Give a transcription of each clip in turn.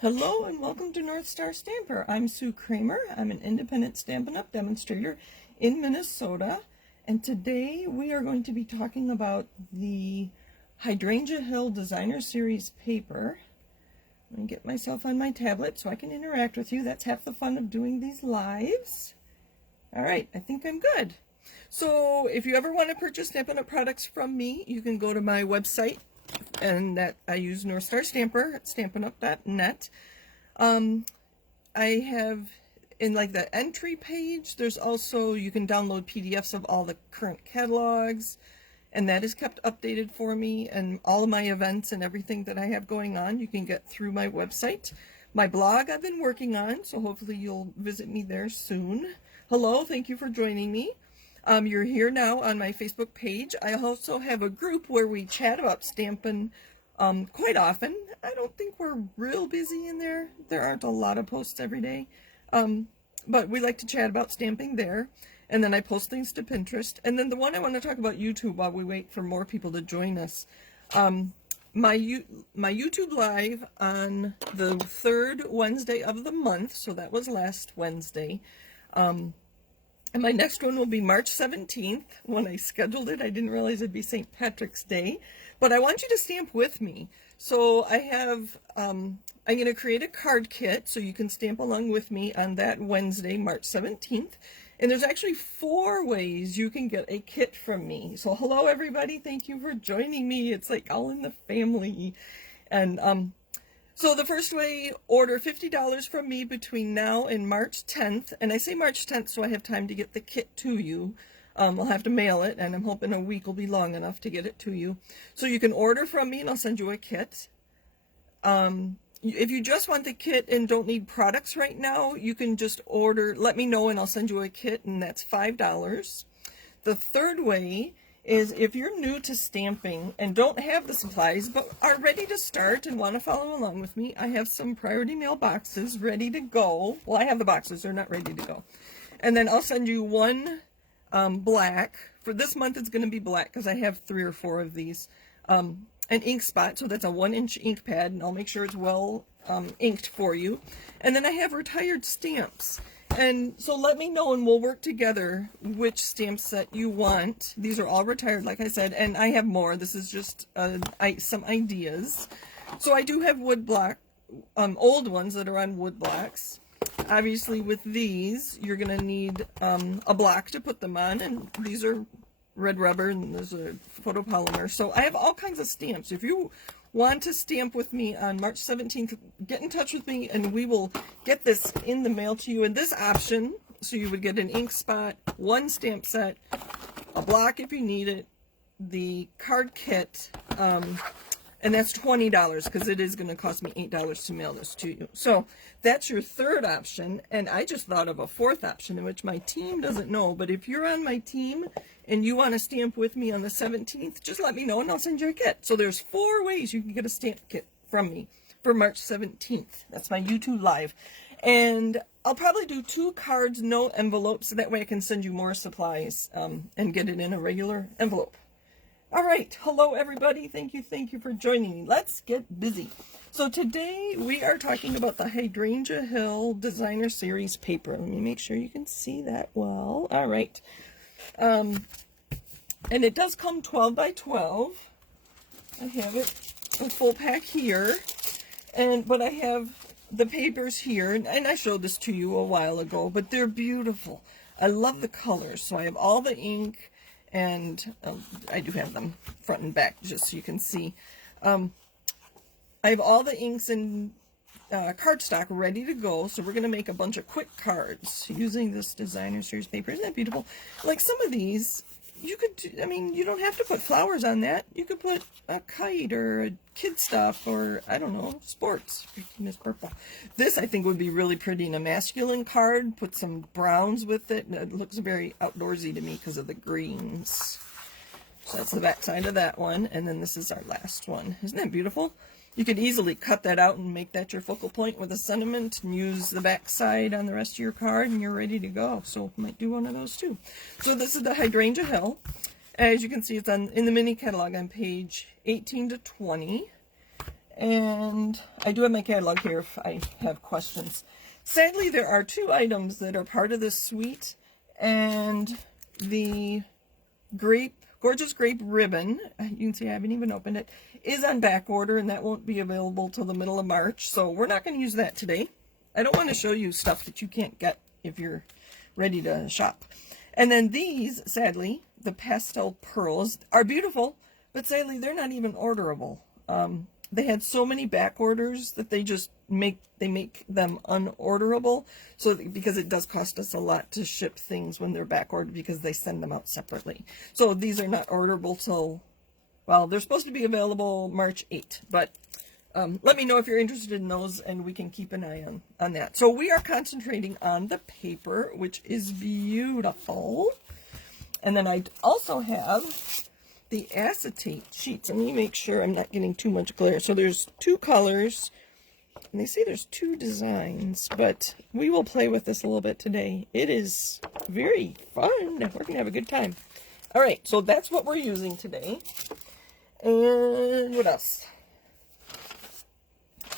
Hello and welcome to North Star Stamper. I'm Sue Kremer. I'm an independent Stampin' Up! Demonstrator in Minnesota, and today we are going to be talking about the Hydrangea Hill Designer Series paper. I'm going to get myself on my tablet so I can interact with you. That's half the fun of doing these lives. Alright, I think I'm good. So if you ever want to purchase Stampin' Up! Products from me, you can go to my website, and that I use North Star Stamper at stampinup.net. I have in like the entry page, there's also, you can download PDFs of all the current catalogs, and that is kept updated for me, and all of my events and everything that I have going on you can get through my website. My blog I've been working on, so hopefully you'll visit me there soon. Hello, thank you for joining me. You're here now on my Facebook page. I also have a group where we chat about stamping quite often. I don't think we're real busy in there. There aren't a lot of posts every day. But we like to chat about stamping there. And then I post things to Pinterest. And then the one I want to talk about YouTube while we wait for more people to join us. My YouTube Live on the third Wednesday of the month, so that was last Wednesday. And my next one will be March 17th. When I scheduled it, I didn't realize it'd be St. Patrick's Day. But I want you to stamp with me. So I have, I'm going to create a card kit so you can stamp along with me on that Wednesday, March 17th. And there's actually 4 ways you can get a kit from me. So hello, everybody. Thank you for joining me. It's like all in the family. And so the first way, order $50 from me between now and March 10th. And I say March 10th so I have time to get the kit to you. I'll have to mail it, and I'm hoping a week will be long enough to get it to you. So you can order from me and I'll send you a kit. If you just want the kit and don't need products right now, you can just order, let me know, and I'll send you a kit, and that's $5. The third way is if you're new to stamping and don't have the supplies but are ready to start and want to follow along with me, I have some priority mail boxes ready to go. Well, I have the boxes, they're not ready to go. And then I'll send you one black. For this month it's going to be black because I have 3 or 4 of these. An ink spot, so that's a 1-inch ink pad, and I'll make sure it's well inked for you. And then I have retired stamps. And so let me know and we'll work together which stamp set you want. These are all retired, like I said, and I have more. This is just some ideas. So I do have wood block, old ones that are on wood blocks. Obviously with these, you're going to need a block to put them on, and these are red rubber and there's a photopolymer. So I have all kinds of stamps. If you want to stamp with me on March 17th, get in touch with me and we will get this in the mail to you. And this option, so you would get an ink spot, 1 stamp set, a block if you need it, the card kit, and that's $20 because it is going to cost me $8 to mail this to you. So that's your third option, and I just thought of a 4th option in which my team doesn't know. But if you're on my team and you want to stamp with me on the 17th, just let me know and I'll send you a kit. So there's 4 ways you can get a stamp kit from me for March 17th. That's my YouTube Live. And I'll probably do 2 cards, no envelopes, so that way I can send you more supplies and get it in a regular envelope. All right, hello everybody. Thank you for joining me. Let's get busy. So today we are talking about the Hydrangea Hill Designer Series paper. Let me make sure you can see that well. All right. And it does come 12 by 12. I have it a full pack here, but I have the papers here, and I showed this to you a while ago, but they're beautiful. I love the colors. So I have all the ink, and I do have them front and back just so you can see. I have all the inks and cardstock ready to go, so we're going to make a bunch of quick cards using this Designer Series paper. Isn't that beautiful? Like some of these, you could, I mean, you don't have to put flowers on that. You could put a kite or a kid stuff or, I don't know, sports. Miss Purple. This, I think, would be really pretty in a masculine card. Put some browns with it. It looks very outdoorsy to me because of the greens. So that's the back side of that one. And then this is our last one. Isn't that beautiful? You could easily cut that out and make that your focal point with a sentiment and use the back side on the rest of your card and you're ready to go. So might do one of those too. So this is the Hydrangea Hill. As you can see, it's in the mini catalog on page 18 to 20. And I do have my catalog here if I have questions. Sadly, there are 2 items that are part of this suite, and the gorgeous grape ribbon, you can see I haven't even opened it, is on back order, and that won't be available till the middle of March, so we're not going to use that today. I don't want to show you stuff that you can't get if you're ready to shop. And then these, sadly, the Pastel Pearls, are beautiful, but sadly they're not even orderable. They had so many back orders that they just make them unorderable, so because it does cost us a lot to ship things when they're back ordered because they send them out separately. So these are not orderable till, well, they're supposed to be available March 8th, but let me know if you're interested in those and we can keep an eye on that. So we are concentrating on the paper, which is beautiful. And then I also have the acetate sheets. Let me make sure I'm not getting too much glare. So there's 2 colors, and they say there's 2 designs, but we will play with this a little bit today. It is very fun. We're going to have a good time. All right, so that's what we're using today. And what else?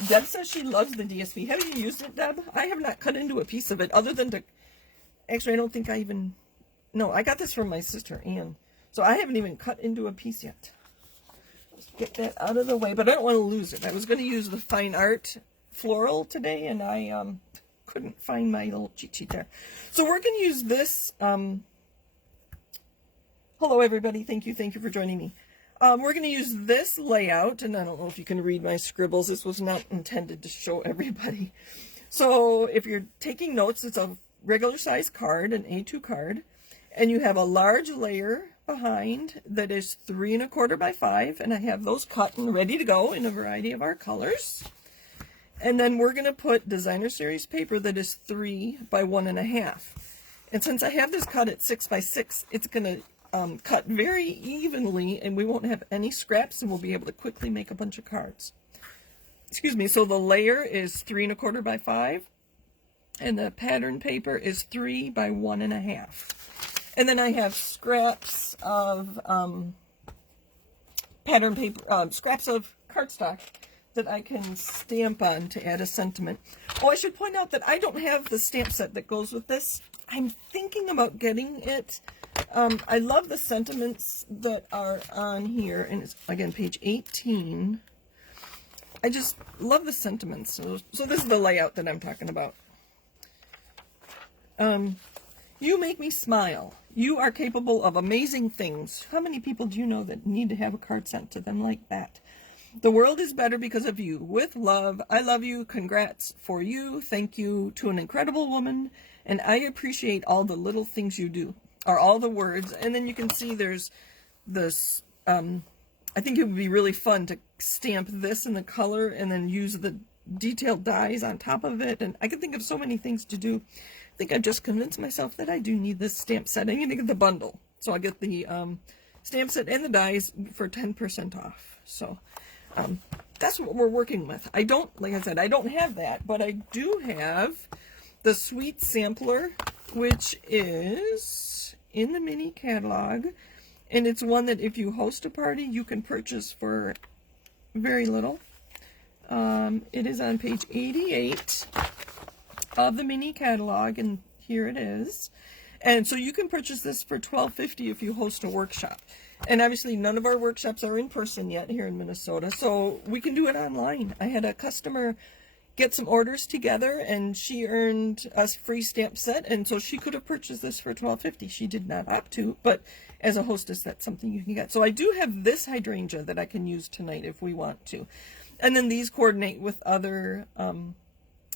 Deb says she loves the DSP. Have you used it, Deb? I have not cut into a piece of it other than to... Actually, I don't think I even... No, I got this from my sister, Anne. So I haven't even cut into a piece yet. Let's get that out of the way, but I don't want to lose it. I was going to use the Fine Art Floral today, and I couldn't find my little cheat sheet there. So we're going to use this. Hello, everybody. Thank you for joining me. We're going to use this layout, and I don't know if you can read my scribbles. This was not intended to show everybody. So if you're taking notes, it's a regular size card, an A2 card, and you have a large layer behind that is 3 1/4 by 5, and I have those cut and ready to go in a variety of our colors. And then we're going to put Designer Series paper that is 3 by 1 1/2. And since I have this cut at 6 by 6, it's going to cut very evenly, and we won't have any scraps, and we'll be able to quickly make a bunch of cards. Excuse me. So the layer is 3 1/4 by 5, and the pattern paper is 3 by 1 1/2. And then I have scraps of pattern paper, scraps of cardstock that I can stamp on to add a sentiment. Oh, I should point out that I don't have the stamp set that goes with this. I'm thinking about getting it. I love the sentiments that are on here, and it's, again, page 18. I just love the sentiments. So this is the layout that I'm talking about. You make me smile. You are capable of amazing things. How many people do you know that need to have a card sent to them like that? The world is better because of you. With love, I love you. Congrats for you. Thank you to an incredible woman. And I appreciate all the little things you do, or all the words. And then you can see there's this, I think it would be really fun to stamp this in the color and then use the detailed dies on top of it. And I can think of so many things to do. I think I've just convinced myself that I do need this stamp set. I'm going to get the bundle. So I'll get the stamp set and the dies for 10% off. So that's what we're working with. I don't, like I said, I don't have that, but I do have the Sweet Sampler, which is in the mini catalog. And it's one that if you host a party, you can purchase for very little. It is on page 88 of the mini catalog, and here it is. And so you can purchase this for $12.50 if you host a workshop. And obviously none of our workshops are in person yet here in Minnesota, so we can do it online. I had a customer get some orders together, and she earned a free stamp set, and so she could have purchased this for $12.50. She did not opt to, but as a hostess, that's something you can get. So I do have this hydrangea that I can use tonight if we want to. And then these coordinate with other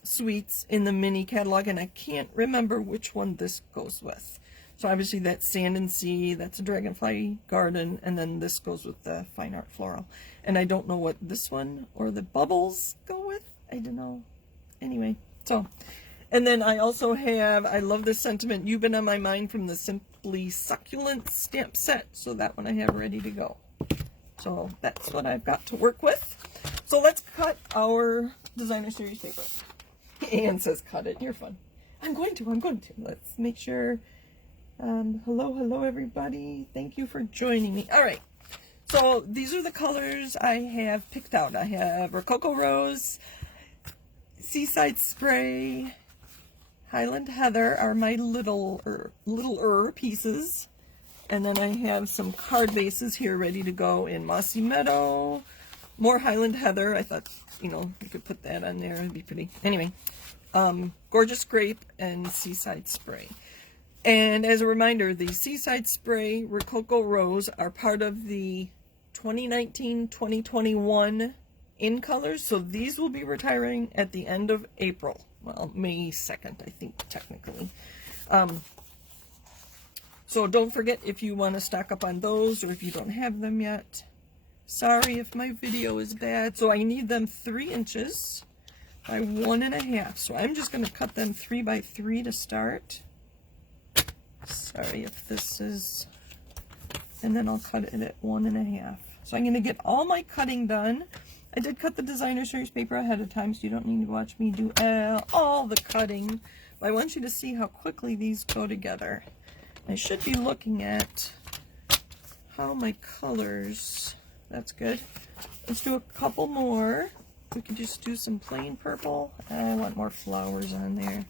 sweets in the mini catalog, and I can't remember which one this goes with. So obviously that's Sand and Sea, that's a Dragonfly Garden, and then this goes with the Fine Art Floral. And I don't know what this one or the Bubbles go with. I don't know. Anyway, so, and then I also have, I love this sentiment, You've Been on My Mind, from the Simply Succulent stamp set. So that one I have ready to go. So that's what I've got to work with. So let's cut our Designer Series paper. Anne says cut it. You're fun. I'm going to. Let's make sure. Hello everybody. Thank you for joining me. All right. So these are the colors I have picked out. I have Rococo Rose, Seaside Spray, Highland Heather are my littler pieces. And then I have some card bases here ready to go in Mossy Meadow, more Highland Heather. I thought, you know, you could put that on there. It'd be pretty. Anyway, Gorgeous Grape and Seaside Spray. And as a reminder, the Seaside Spray, Rococo Rose are part of the 2019-2021 in colors. So these will be retiring at the end of April. Well, May 2nd, I think, technically. So don't forget if you want to stock up on those or if you don't have them yet. Sorry if my video is bad. So I need them 3 inches by 1.5. So I'm just going to cut them 3 by 3 to start. Sorry if this is, and then I'll cut it at 1.5. So I'm going to get all my cutting done. I did cut the designer series paper ahead of time, so you don't need to watch me do all the cutting. But I want you to see how quickly these go together. I should be looking at how my colors, that's good. Let's do a couple more. We could just do some plain purple. I want more flowers on there.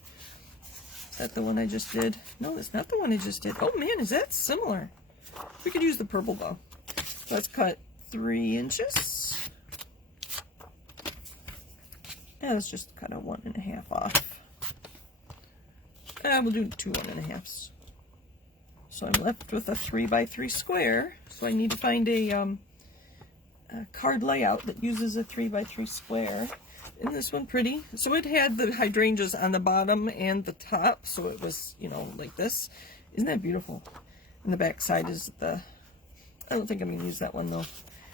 Is that the one I just did? No, that's not the one I just did. Oh man, is that similar? We could use the purple though. Let's cut 3 inches. And let's just cut a 1.5 off. And we'll do 2 1.5s. So I'm left with a 3 by 3 square. So I need to find a card layout that uses a 3 by 3 square. Isn't this one pretty? So it had the hydrangeas on the bottom and the top, so it was, you know, like this. Isn't that beautiful? And the back side is the, I don't think I'm going to use that one though.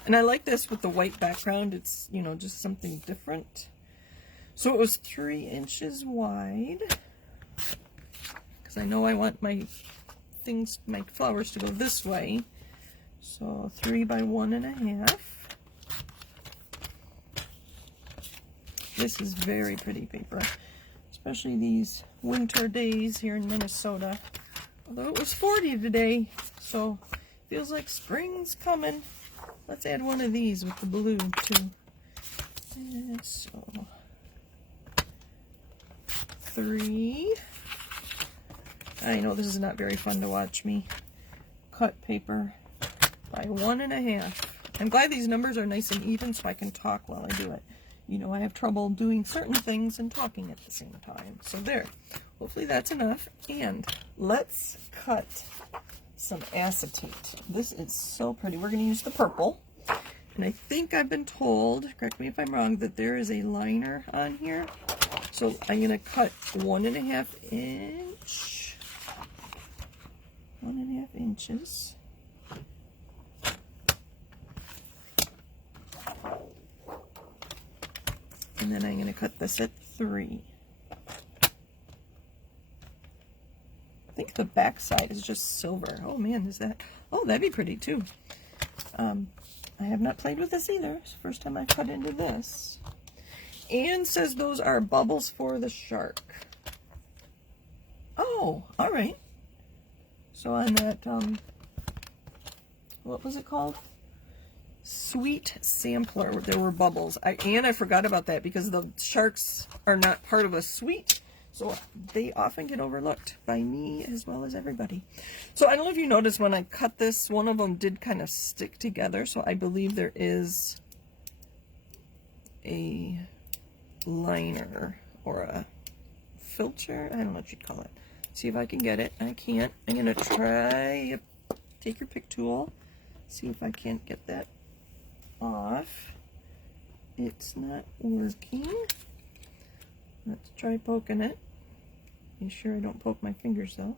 And I like this with the white background. It's, you know, just something different. So it was 3 inches wide, because I know I want my things, my flowers to go this way. So 3 by 1.5. This is very pretty paper, especially these winter days here in Minnesota. Although it was 40 today, so feels like spring's coming. Let's add one of these with the blue too. And so 3. I know this is not very fun to watch me cut paper by 1.5. I'm glad these numbers are nice and even so I can talk while I do it. You know, I have trouble doing certain things and talking at the same time. So there. Hopefully that's enough. And let's cut some acetate. This is so pretty. We're going to use the purple. And I think I've been told, correct me if I'm wrong, that there is a liner on here. So I'm going to cut 1.5 inch. 1.5 inches. And then I'm going to cut this at 3. I think the back side is just silver. Oh man, is that? Oh, that'd be pretty too. I have not played with this either. It's the first time I've cut into this. Anne says those are bubbles for the shark. Oh, all right. So on that, what was it called? Sweet Sampler, there were bubbles. And I forgot about that because the sharks are not part of a sweet, so they often get overlooked by me as well as everybody. So I don't know if you noticed when I cut this, one of them did kind of stick together, so I believe there is a liner or a filter. I don't know what you'd call it. See if I can get it. I can't. I'm going to try, take your pick tool, see if I can't get that off. It's not working. Let's try poking it. Be sure I don't poke my fingers though.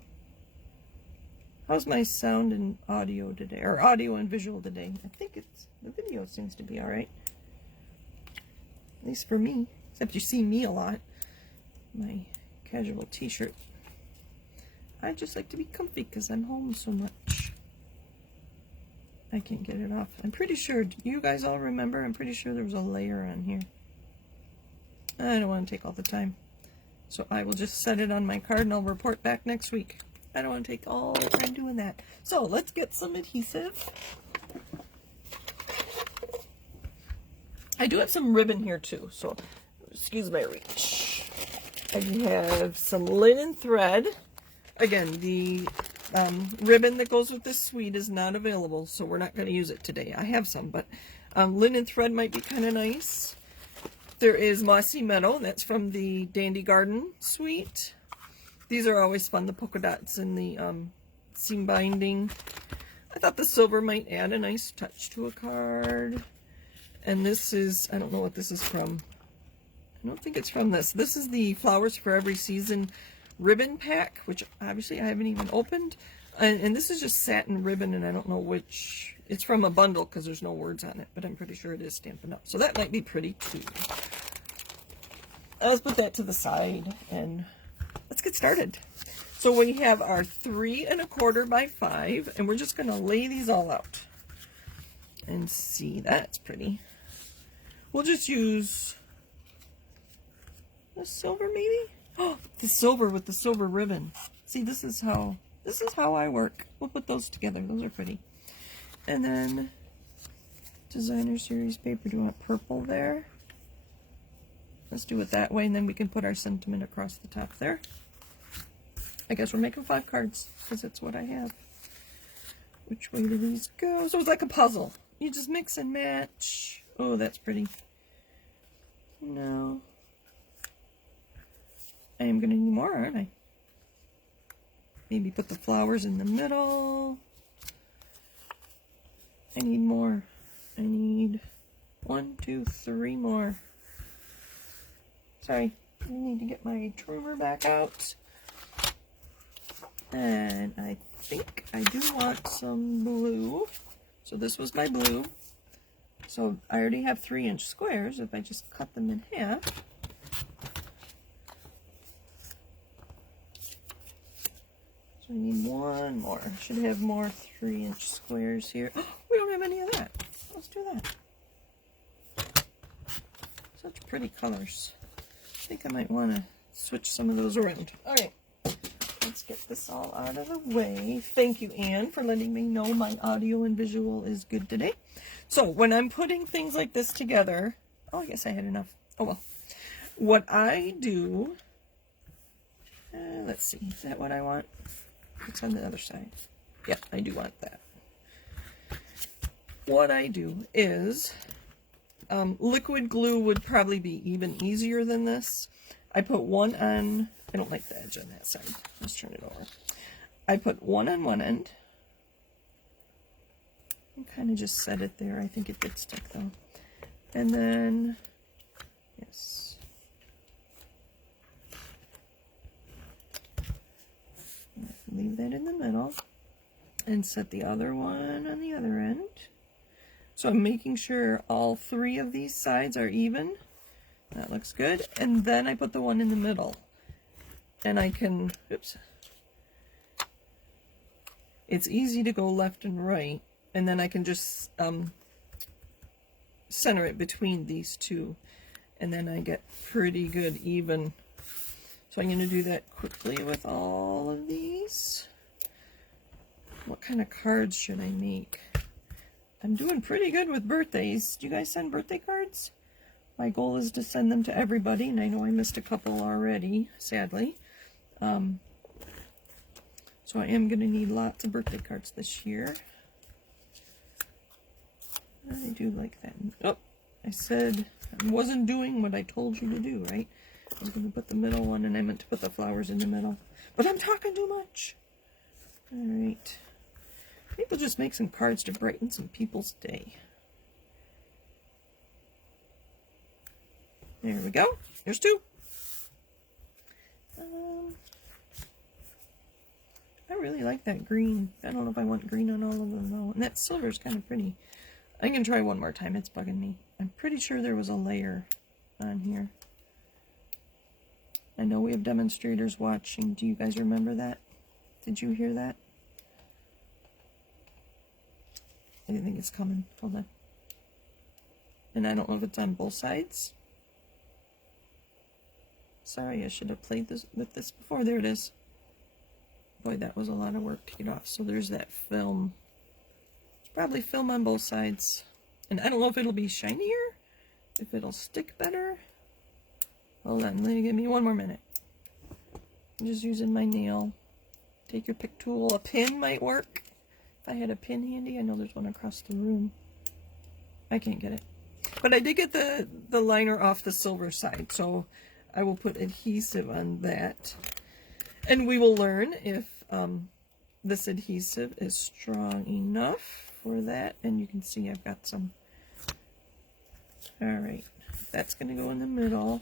How's my sound and audio today, or audio and visual today? I think it's, the video seems to be alright. At least for me, except you see me a lot. My casual t-shirt. I just like to be comfy because I'm home so much. I can't get it off. I'm pretty sure, do you guys all remember? I'm pretty sure there was a layer on here. I don't want to take all the time. So I will just set it on my card and I'll report back next week. I don't want to take all the time doing that. So let's get some adhesive. I do have some ribbon here too, so excuse my reach. I have some linen thread. Again, the ribbon that goes with this suite is not available, so we're not going to use it today. I have some, but linen thread might be kind of nice. There is Mossy Meadow, that's from the Dandy Garden suite. These are always fun, the polka dots and the seam binding. I thought the silver might add a nice touch to a card. And this is, I don't know what this is from. I don't think it's from this. This is the Flowers for Every Season ribbon pack, which obviously I haven't even opened. And this is just satin ribbon, and I don't know which. It's from a bundle because there's no words on it, but I'm pretty sure it is Stampin' Up. So that might be pretty too. Let's put that to the side and let's get started. So we have our 3 1/4 by 5, and we're just going to lay these all out and see. That's pretty. We'll just use the silver, maybe. Oh, the silver with the silver ribbon. See, this is how I work. We'll put those together. Those are pretty. And then Designer Series paper. Do you want purple there? Let's do it that way, and then we can put our sentiment across the top there. I guess we're making 5 cards because that's what I have. Which way do these go? So it's like a puzzle. You just mix and match. Oh, that's pretty. No. I am going to need more, aren't I? Maybe put the flowers in the middle. I need more. I need 1, 2, 3 more. Sorry, I need to get my trimmer back out. And I think I do want some blue. So this was my blue. So I already have 3-inch squares. If I just cut them in half. So I need 1 more. I should have more 3-inch squares here. Oh, we don't have any of that. Let's do that. Such pretty colors. I think I might want to switch some of those around. All right. Let's get this all out of the way. Thank you, Anne, for letting me know my audio and visual is good today. So when I'm putting things like this together, oh, I guess I had enough. Oh, well. What I do, let's see, is that what I want? It's on the other side. Yeah, I do want that. What I do is, liquid glue would probably be even easier than this. I put one on, I don't like the edge on that side. Let's turn it over. I put one on one end. And kind of just set it there. I think it did stick though. And then, yes. Leave that in the middle. And set the other one on the other end. So I'm making sure all 3 of these sides are even. That looks good. And then I put the one in the middle. And I can, oops. It's easy to go left and right. And then I can just center it between these 2. And then I get pretty good even. So I'm going to do that quickly with all of these. What kind of cards should I make? I'm doing pretty good with birthdays. Do you guys send birthday cards? My goal is to send them to everybody, and I know I missed a couple already, sadly. So I am going to need lots of birthday cards this year. I do like that. Oh, I said I wasn't doing what I told you to do, right? I was going to put the middle one, and I meant to put the flowers in the middle. But I'm talking too much. All right. Maybe we'll just make some cards to brighten some people's day. There we go. There's 2. I really like that green. I don't know if I want green on all of them though. And that silver is kind of pretty. I'm going to try one more time. It's bugging me. I'm pretty sure there was a layer on here. I know we have demonstrators watching. Do you guys remember that? Did you hear that? I think it's coming. Hold on. And I don't know if it's on both sides. Sorry, I should have played this with this before. There it is. Boy, that was a lot of work to get off. So there's that film. It's probably film on both sides. And I don't know if it'll be shinier if it'll stick better. Hold on, give me 1 more minute. I'm just using my nail. Take your pick tool. A pin might work. If I had a pin handy, I know there's one across the room. I can't get it. But I did get the liner off the silver side, so I will put adhesive on that. And we will learn if this adhesive is strong enough for that. And you can see I've got some. Alright, that's going to go in the middle.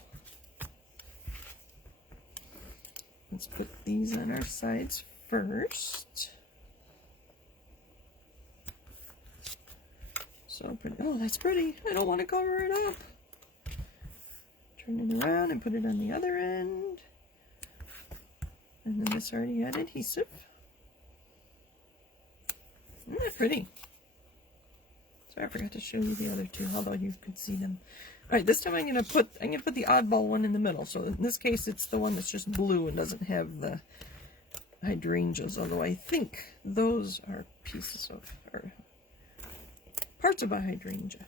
Let's put these on our sides first. So pretty. Oh, that's pretty. I don't want to cover it up. Turn it around and put it on the other end. And then this already had adhesive. Isn't that pretty? Sorry, I forgot to show you the other two, although you can see them. All right, this time I'm gonna put the oddball one in the middle. So in this case, it's the one that's just blue and doesn't have the hydrangeas. Although I think those are pieces of, or parts of a hydrangea.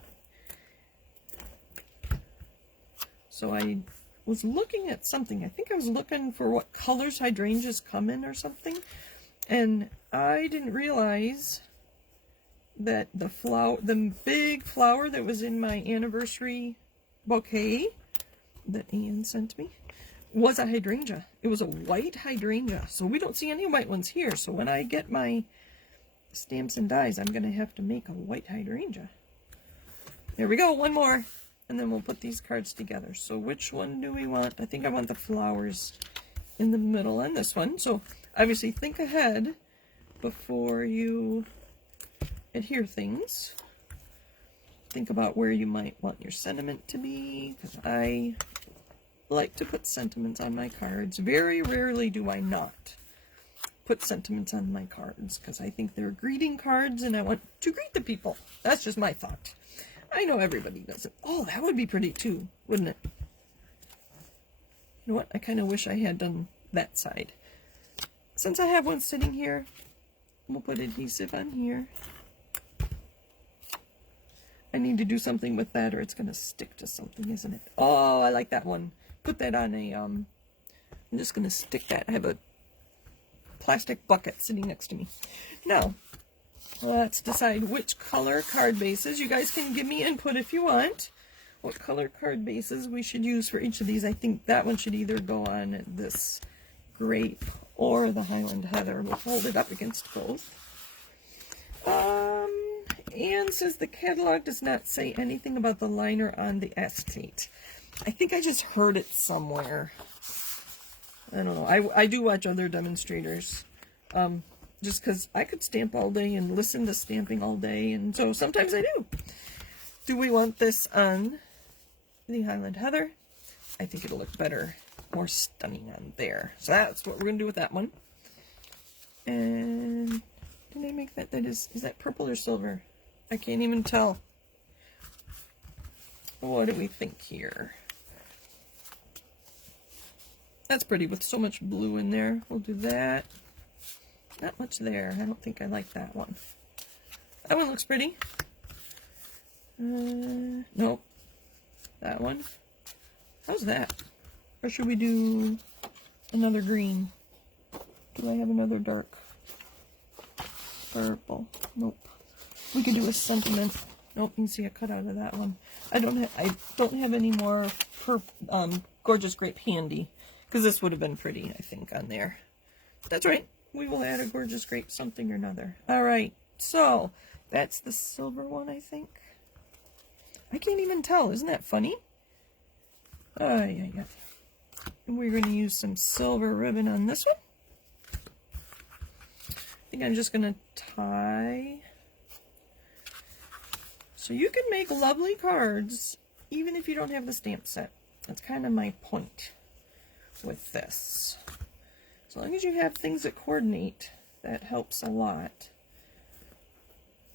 So I was looking at something. I think I was looking for what colors hydrangeas come in or something, and I didn't realize that the big flower that was in my anniversary bouquet that Ian sent me was a hydrangea. It was a white hydrangea. So we don't see any white ones here. So when I get my stamps and dies, I'm going to have to make a white hydrangea. There we go, one more. And then we'll put these cards together. So which one do we want? I think I want the flowers in the middle on this one. So obviously think ahead before you adhere things. Think about where you might want your sentiment to be, because I like to put sentiments on my cards. Very rarely do I not put sentiments on my cards, because I think they're greeting cards and I want to greet the people. That's just my thought. I know everybody does it. Oh, that would be pretty too, wouldn't it? You know what? I kind of wish I had done that side. Since I have one sitting here, we'll put adhesive on here. I need to do something with that or it's going to stick to something, isn't it? Oh, I like that one. Put that on a, I'm just going to stick that. I have a plastic bucket sitting next to me. Now, let's decide which color card bases. You guys can give me input if you want. What color card bases we should use for each of these. I think that one should either go on this grape or the Highland Heather. We'll hold it up against both. Anne says the catalog does not say anything about the liner on the acetate. I think I just heard it somewhere. I don't know. I do watch other demonstrators. Just because I could stamp all day and listen to stamping all day, and so sometimes I do. Do we want this on the Highland Heather? I think it'll look better, more stunning on there. So that's what we're going to do with that one. And did I make that? Is that purple or silver? I can't even tell. What do we think here? That's pretty with so much blue in there. We'll do that. Not much there. I don't think I like that one. That one looks pretty. Nope. That one. How's that? Or should we do another green? Do I have another dark purple? Nope. We could do a sentiment. Nope, you can see a cutout of that one. I don't have any more gorgeous grape handy, because this would have been pretty, I think, on there. That's right. We will add a gorgeous grape something or another. All right. So that's the silver one, I think. I can't even tell. Isn't that funny? Yeah. And we're going to use some silver ribbon on this one. I think I'm just going to tie. So you can make lovely cards even if you don't have the stamp set. That's kind of my point with this. As long as you have things that coordinate, that helps a lot.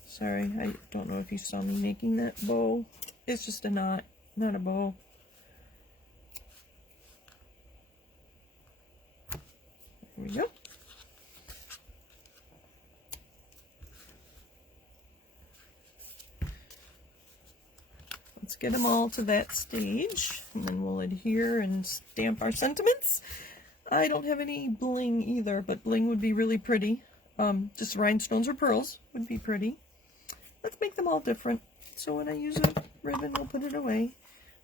Sorry, I don't know if you saw me making that bow. It's just a knot, not a bow. There we go. Let's get them all to that stage, and then we'll adhere and stamp our sentiments. I don't have any bling either, but bling would be really pretty. Just rhinestones or pearls would be pretty. Let's make them all different. So when I use a ribbon, we'll put it away.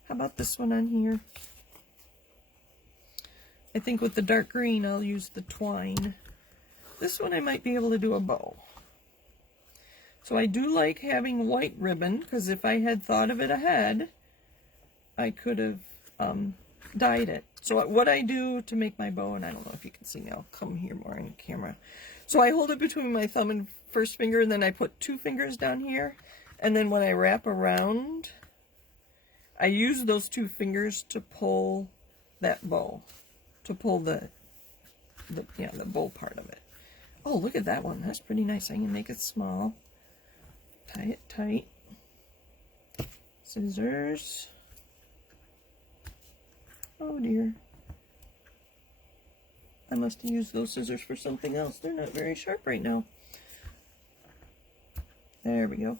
How about this one on here? I think with the dark green, I'll use the twine. This one I might be able to do a bow. So I do like having white ribbon, because if I had thought of it ahead, I could have dyed it. So what I do to make my bow, and I don't know if you can see me, I'll come here more in camera. So I hold it between my thumb and first finger, and then I put 2 fingers down here. And then when I wrap around, I use those 2 fingers to pull that bow, to pull the bow part of it. Oh, look at that one. That's pretty nice. I can make it small. Tie it tight. Scissors. Oh dear. I must have used those scissors for something else. They're not very sharp right now. There we go.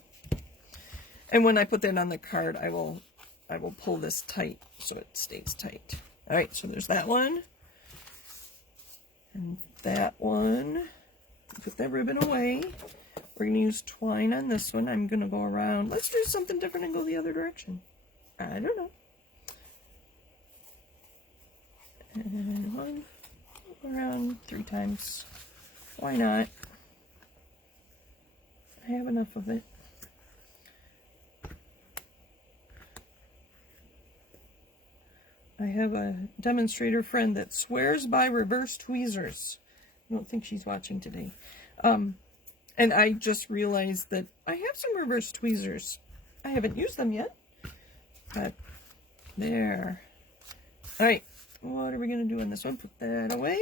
And when I put that on the card, I will pull this tight so it stays tight. All right, so there's that one. And that one. Put that ribbon away. We're going to use twine on this one. I'm going to go around. Let's do something different and go the other direction. I don't know. And one, around 3 times. Why not? I have enough of it. I have a demonstrator friend that swears by reverse tweezers. I don't think she's watching today. And I just realized that I have some reverse tweezers. I haven't used them yet. But there. Alright, what are we going to do on this one? Put that away.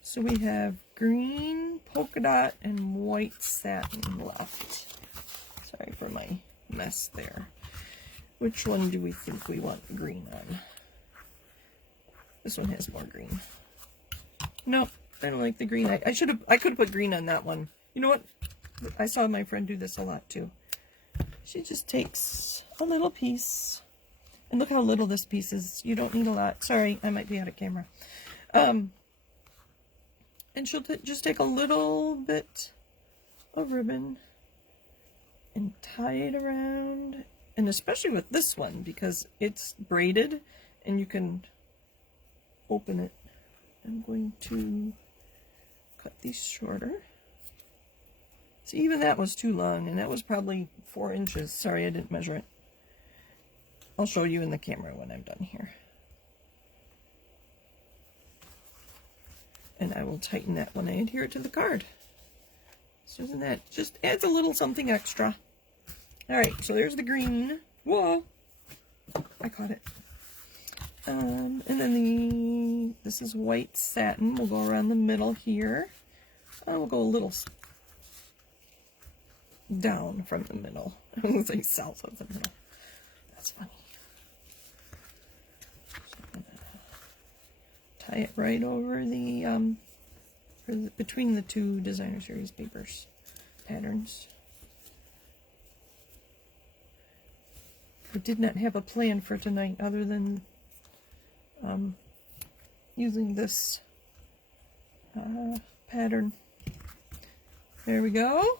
So we have green, polka dot, and white satin left. Sorry for my mess there. Which one do we think we want green on? This one has more green. Nope, I don't like the green. I could have put green on that one. You know what? I saw my friend do this a lot too. She just takes a little piece. And look how little this piece is. You don't need a lot. Sorry, I might be out of camera. And she'll just take a little bit of ribbon and tie it around. And especially with this one, because it's braided and you can open it. I'm going to cut these shorter. See, even that was too long, and that was probably 4 inches. Sorry, I didn't measure it. I'll show you in the camera when I'm done here. And I will tighten that when I adhere it to the card. So isn't that just adds a little something extra. Alright, so there's the green. Whoa! I caught it. And then this is white satin. We'll go around the middle here. We'll go a little down from the middle. I was say south of the middle. That's funny. So I'm gonna tie it right over between the 2 Designer Series patterns. I did not have a plan for tonight other than using this pattern. There we go.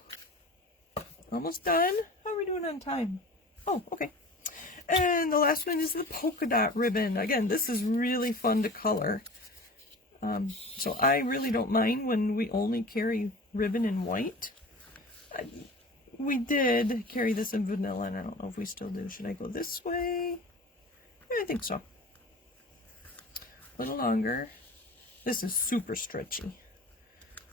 Almost done. How are we doing on time? Oh, okay. And the last one is the polka dot ribbon. Again, this is really fun to color. So I really don't mind when we only carry ribbon in white. We did carry this in vanilla, and I don't know if we still do. Should I go this way? Yeah, I think so. A little longer. This is super stretchy.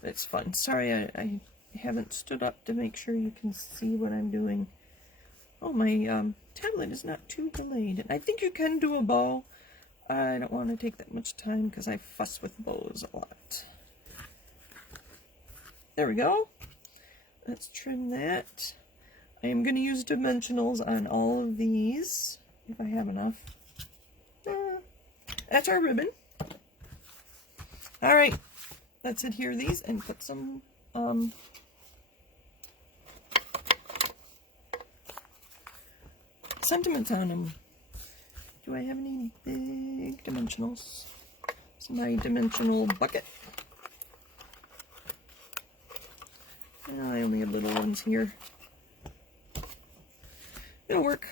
It's fun. Sorry, I haven't stood up to make sure you can see what I'm doing. Oh, my tablet is not too delayed. I think you can do a bow. I don't want to take that much time because I fuss with bows a lot. There we go. Let's trim that. I am going to use dimensionals on all of these, if I have enough. That's our ribbon. Alright, let's adhere these and put some sentiments on them. Do I have any big dimensionals? It's my dimensional bucket. I only have little ones here. It'll work.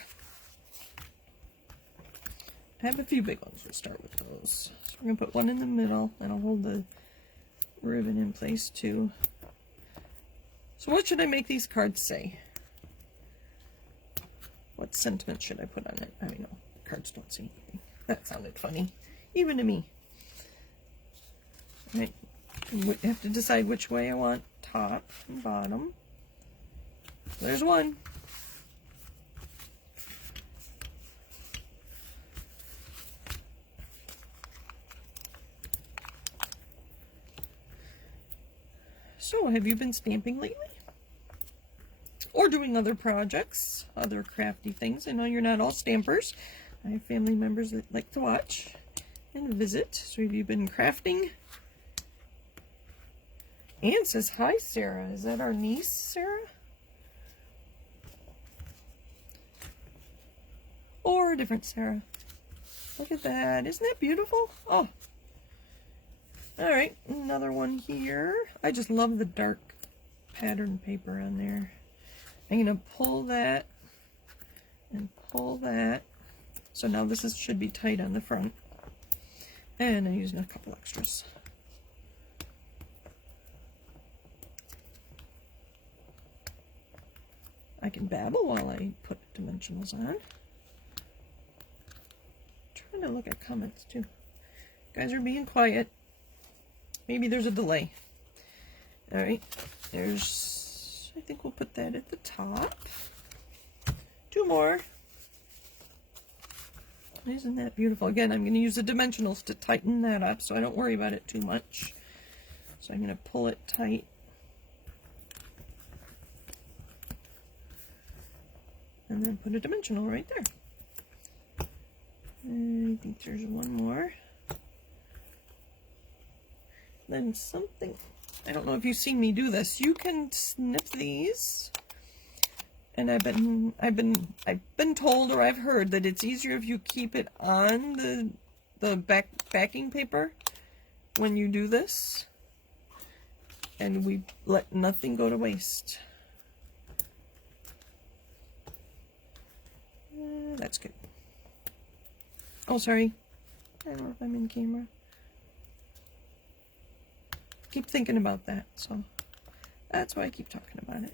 I have a few big ones. We'll start with those. So we're going to put one in the middle. That'll hold the ribbon in place too. So what should I make these cards say? What sentiment should I put on it? I know, cards don't say anything. That sounded funny, even to me. All right, I have to decide which way I want, top and bottom. There's one. So, have you been stamping lately? Or doing other projects, other crafty things? I know you're not all stampers. I have family members that like to watch and visit. So, have you been crafting? Anne says, hi, Sarah. Is that our niece, Sarah? Or a different Sarah? Look at that. Isn't that beautiful? Oh. Alright, another one here. I just love the dark pattern paper on there. I'm going to pull that and pull that. So now this should be tight on the front. And I'm using a couple extras. I can babble while I put dimensionals on. I'm trying to look at comments too. You guys are being quiet. Maybe there's a delay. Alright, there's, I think we'll put that at the top. Two more. Isn't that beautiful? Again, I'm going to use the dimensionals to tighten that up so I don't worry about it too much. So I'm going to pull it tight. And then put a dimensional right there. And I think there's one more. Then something, I don't know if you've seen me do this, you can snip these, and I've been told, or I've heard, that it's easier if you keep it on the backing paper when you do this, and we let nothing go to waste. That's good. Oh, sorry, I don't know if I'm in camera. Keep thinking about that, so that's why I keep talking about it.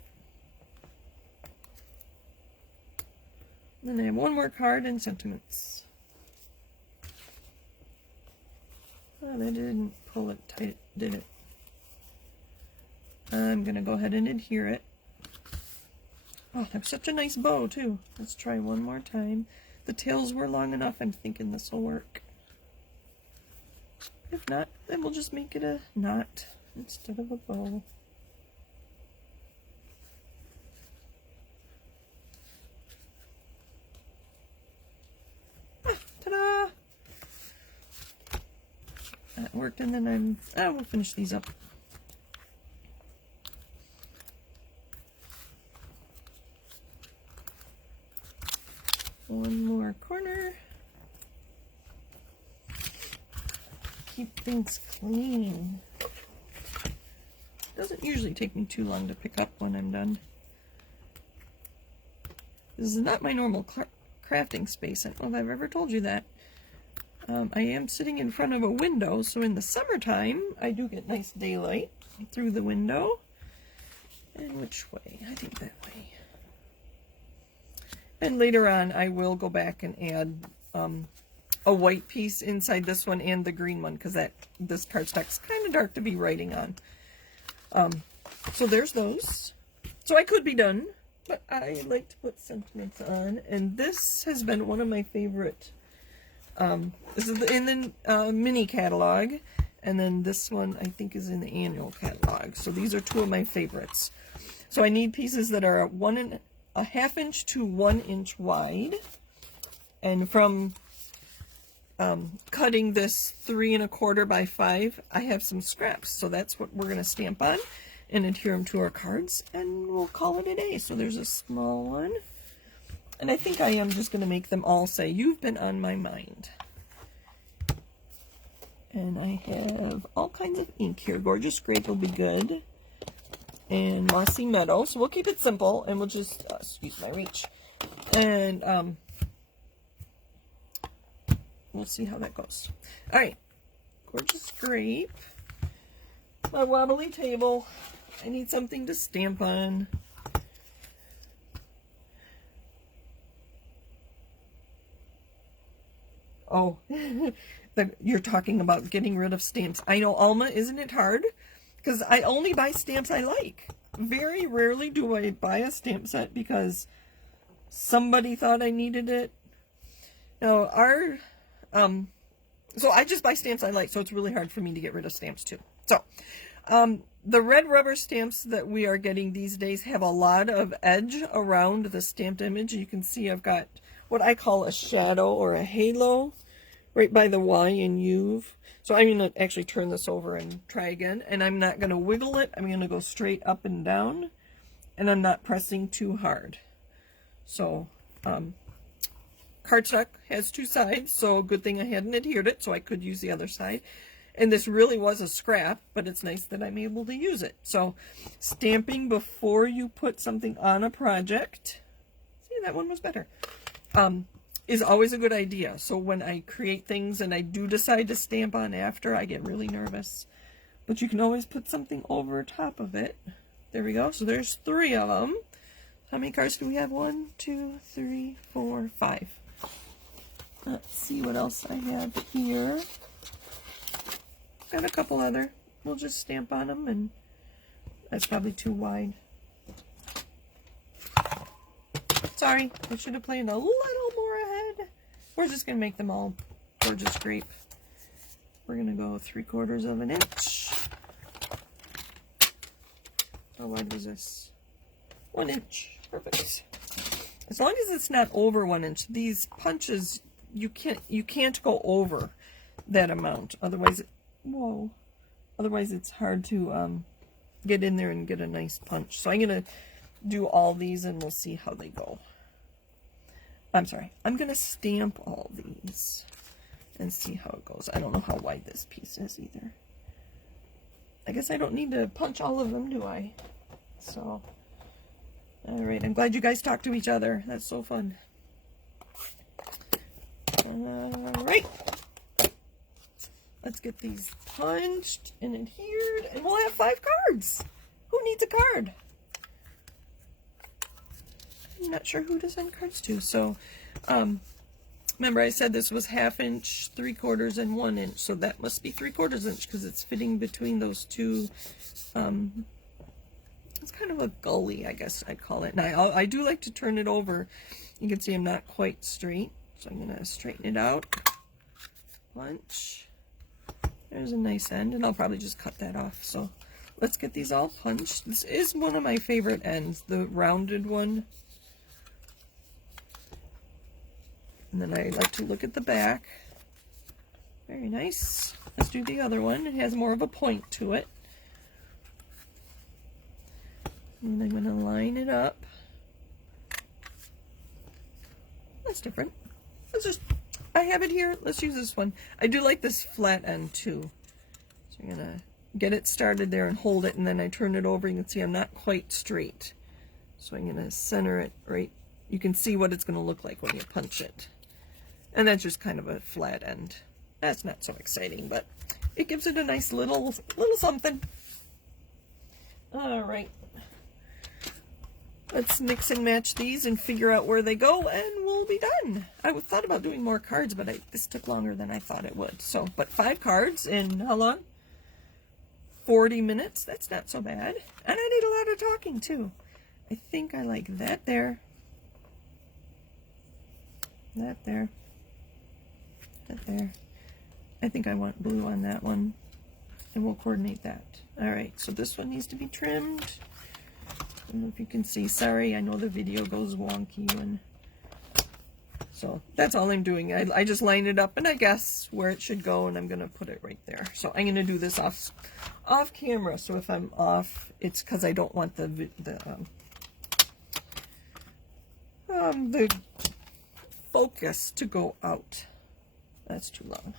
Then I have one more card and sentiments. Oh, that didn't pull it tight, did it? I'm gonna go ahead and adhere it. Oh, that was such a nice bow too. Let's try one more time. The tails were long enough. I'm thinking this will work. If not, then we'll just make it a knot instead of a bow. Ah, ta-da! That worked, and then we'll finish these up. One more corner. Keep things clean. Doesn't usually take me too long to pick up when I'm done. This is not my normal crafting space. I don't know if I've ever told you that. I am sitting in front of a window, so in the summertime I do get nice daylight through the window. And which way? I think that way. And later on I will go back and add a white piece inside this one and the green one, because this cardstock's kind of dark to be writing on. So there's those. So I could be done, but I like to put sentiments on, and this has been one of my favorite. This is in the mini catalog, and then this one I think is in the annual catalog. So these are two of my favorites. So I need pieces that are 1.5 inch to 1 inch wide, and from cutting this 3 1/4 by 5, I have some scraps, so that's what we're going to stamp on and adhere them to our cards, and we'll call it a day. So there's a small one, And I think I am just going to make them all say, "You've been on my mind." And I have all kinds of ink here. Gorgeous Grape will be good. And Mossy Meadow. So we'll keep it simple, and we'll just, excuse my reach. And we'll see how that goes. All right. Gorgeous Grape. My wobbly table. I need something to stamp on. Oh, you're talking about getting rid of stamps. I know, Alma, isn't it hard? Because I only buy stamps I like. Very rarely do I buy a stamp set because somebody thought I needed it. Now, so I just buy stamps I like, so it's really hard for me to get rid of stamps too. So, the red rubber stamps that we are getting these days have a lot of edge around the stamped image. You can see I've got what I call a shadow or a halo right by the Y and U. So I'm going to actually turn this over and try again. And I'm not going to wiggle it. I'm going to go straight up and down. And I'm not pressing too hard. So, cardstock has two sides. So good thing I hadn't adhered it, so I could use the other side. And this really was a scrap, but it's nice that I'm able to use it. So stamping before you put something on a project. See, that one was better. Is always a good idea. So when I create things and I do decide to stamp on after, I get really nervous. But you can always put something over top of it. There we go. So there's 3 of them. How many cards do we have? 1, 2, 3, 4, 5. Let's see what else I have here. Got a couple other. We'll just stamp on them, and that's probably too wide. Sorry, I should have planned a little more ahead. We're just going to make them all Gorgeous Grape. We're going to go 3/4 of an inch. How wide was this? 1 inch. Perfect. As long as it's not over 1 inch. These punches, you can't go over that amount. Otherwise, otherwise it's hard to get in there and get a nice punch. So I'm going to do all these and we'll see how they go. I'm sorry, I'm going to stamp all these and see how it goes. I don't know how wide this piece is either. I guess I don't need to punch all of them, do I? So, alright, I'm glad you guys talk to each other. That's so fun. Alright, let's get these punched and adhered, and we'll have 5 cards. Who needs a card? I'm not sure who to send cards to. So, remember I said this was 1/2 inch, 3/4, and 1 inch. So that must be 3/4 inch because it's fitting between those two. It's kind of a gully, I guess I'd call it. Now, I do like to turn it over. You can see I'm not quite straight. So I'm going to straighten it out. Punch. There's a nice end, and I'll probably just cut that off. So let's get these all punched. This is one of my favorite ends, the rounded one. And then I like to look at the back. Very nice. Let's do the other one. It has more of a point to it. And I'm going to line it up. That's different. I have it here. Let's use this one. I do like this flat end too. So I'm going to get it started there and hold it, and then I turn it over. You can see I'm not quite straight. So I'm going to center it right. You can see what it's going to look like when you punch it. And that's just kind of a flat end. That's not so exciting, but it gives it a nice little something. All right. Let's mix and match these and figure out where they go, and we'll be done. I thought about doing more cards, but this took longer than I thought it would. So, but 5 cards in how long? 40 minutes. That's not so bad. And I need a lot of talking too. I think I like that there. That there. That there. I think I want blue on that one. And we'll coordinate that. Alright, so this one needs to be trimmed. I don't know if you can see. Sorry, I know the video goes wonky when... So that's all I'm doing. I just line it up and I guess where it should go, and I'm going to put it right there. So I'm going to do this off camera. So if I'm off, it's because I don't want the focus to go out. That's too long.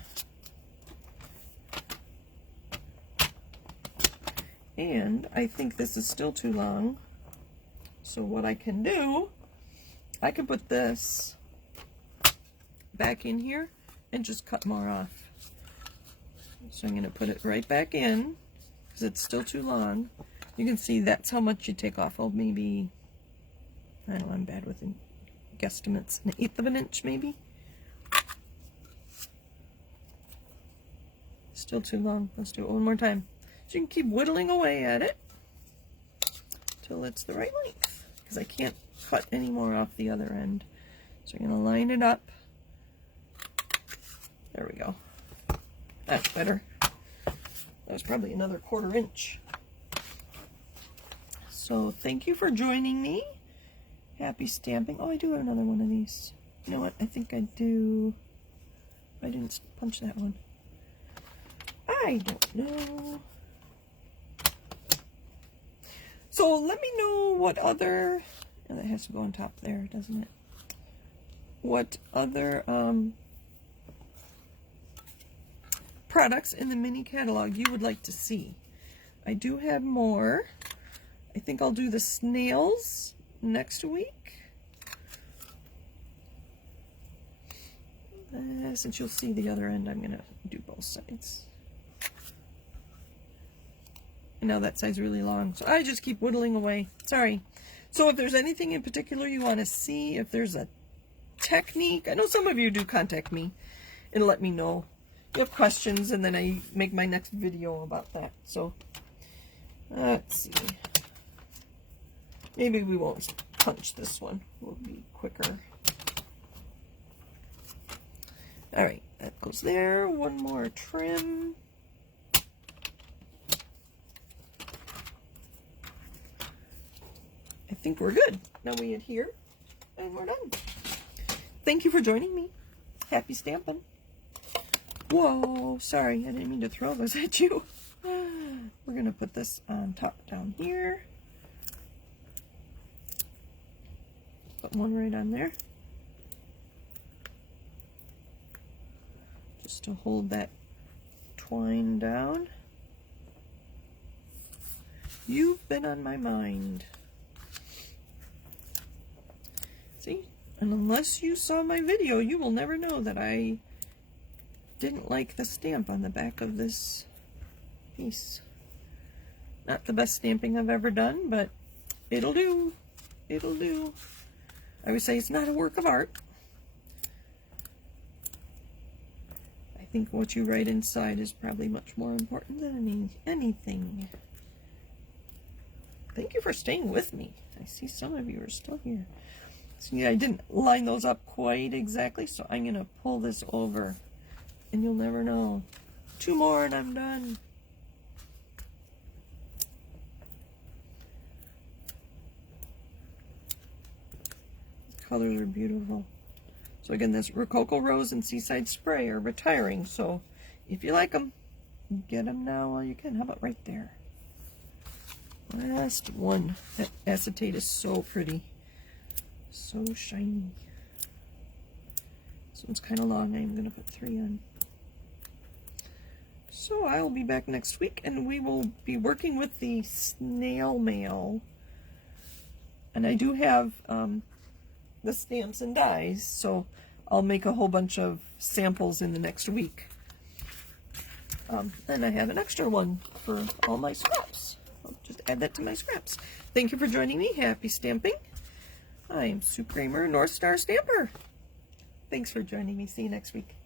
And I think this is still too long. So what I can do, I can put this back in here and just cut more off. So I'm going to put it right back in because it's still too long. You can see that's how much you take off. Oh, maybe, I don't know, I'm bad with guesstimates. 1/8 of an inch maybe. Still too long. Let's do it one more time. So you can keep whittling away at it till it's the right length, because I can't cut any more off the other end. So I'm going to line it up. There we go. That's better. That was probably another 1/4 inch. So thank you for joining me. Happy stamping. Oh, I do have another one of these. You know what? I think I do. I didn't punch that one. I don't know. So let me know what other, and that has to go on top there, doesn't it? What other products in the mini catalog you would like to see. I do have more. I think I'll do the snails next week. Since you'll see the other end, I'm going to do both sides. I know that side's really long, so I just keep whittling away. Sorry. So if there's anything in particular you want to see, if there's a technique, I know some of you do contact me and let me know. You have questions, and then I make my next video about that. So let's see. Maybe we won't punch this one. We'll be quicker. All right, that goes there. One more trim. I think we're good. Now we adhere, and we're done. Thank you for joining me. Happy stamping. Whoa, sorry, I didn't mean to throw those at you. We're going to put this on top down here. Put one right on there. Just to hold that twine down. You've been on my mind. See? And unless you saw my video, you will never know that I didn't like the stamp on the back of this piece. Not the best stamping I've ever done, but it'll do. It'll do. I would say it's not a work of art. I think what you write inside is probably much more important than anything. Thank you for staying with me. I see some of you are still here. See, I didn't line those up quite exactly, so I'm going to pull this over, and you'll never know. 2 more and I'm done. The colors are beautiful. So again, this Rococo Rose and Seaside Spray are retiring, so if you like them, get them now while you can. How about right there? Last one. That acetate is so pretty. So shiny. This one's kind of long. I'm going to put 3 on. So I'll be back next week, and we will be working with the snail mail. And I do have the stamps and dies, so I'll make a whole bunch of samples in the next week. And I have an extra one for all my scraps. I'll just add that to my scraps. Thank you for joining me. Happy stamping. I'm Sue Kremer, North Star Stamper. Thanks for joining me. See you next week.